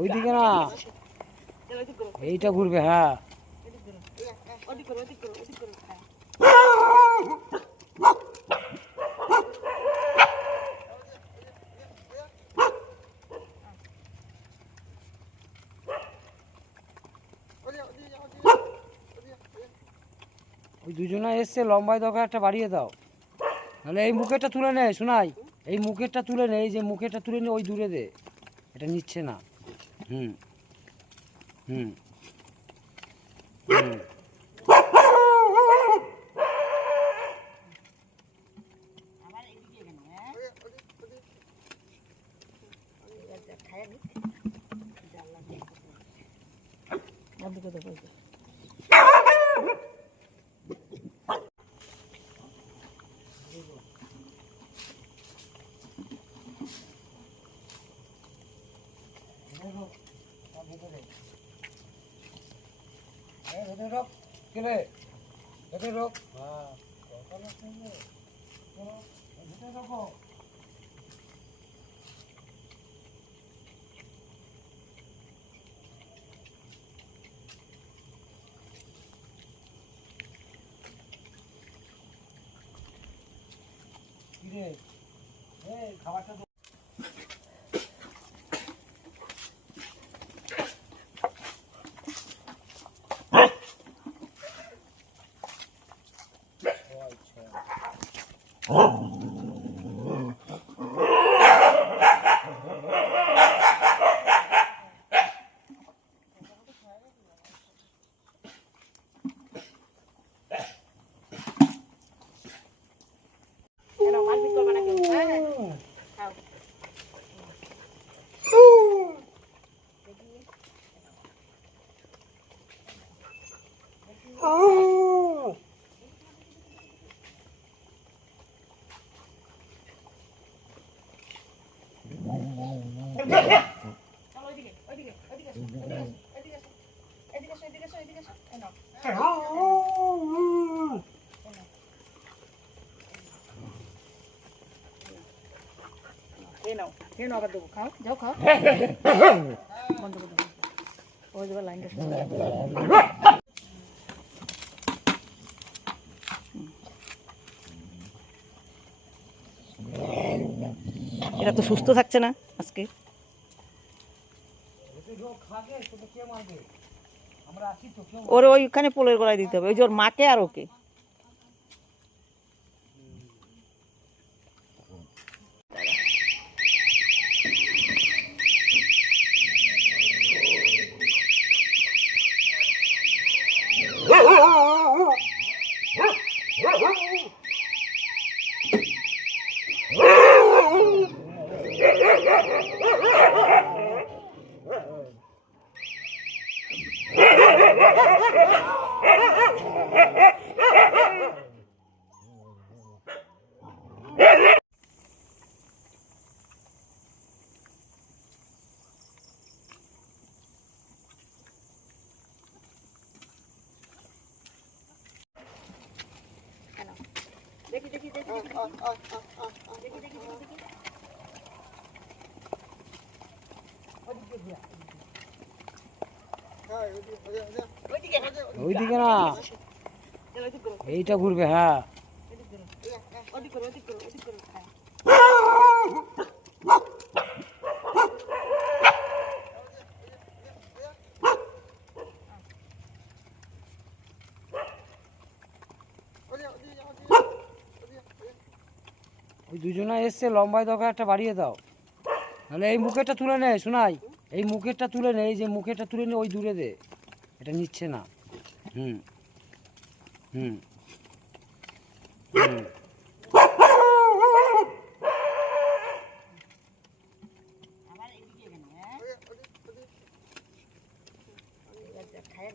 ওইদিকে না, এইটা ঘুরবে। হ্যাঁ ওই দুজনে এসছে, লম্বায় দরকার একটা বাড়িয়ে দাও, নাহলে এই মুখেরটা তুলে নেয়। শোনাই, এই মুখেরটা তুলে নেয়, এই যে মুখেরটা তুলে নিয়ে ওই দূরে দে, এটা নিচ্ছে না। হুম হুম হুম খাবারটা আবার দেবো, খাও, যাও খাও, বন্ধ করে দেবো, ওই দেবো লাইনটা। এরা তো সুস্থ থাকছে না আজকে। ওর ওইখানে পোলের গলায় দিতে হবে, ওই যে ওর মাকে আর ওকে। ওইদিকে না, এইটা ঘুরবে। হ্যাঁ ওই দুজনে এসছে, লম্বায় দরকার একটা বাড়িয়ে দাও, নাহলে এই মুখেরটা তুলে নেয়। শোনাই, এই মুখেরটা তুলে নেয়, এই যে মুখেরটা তুলে নিয়ে ওই দূরে দে, এটা নিচ্ছে না। হুম হুম হুম খায়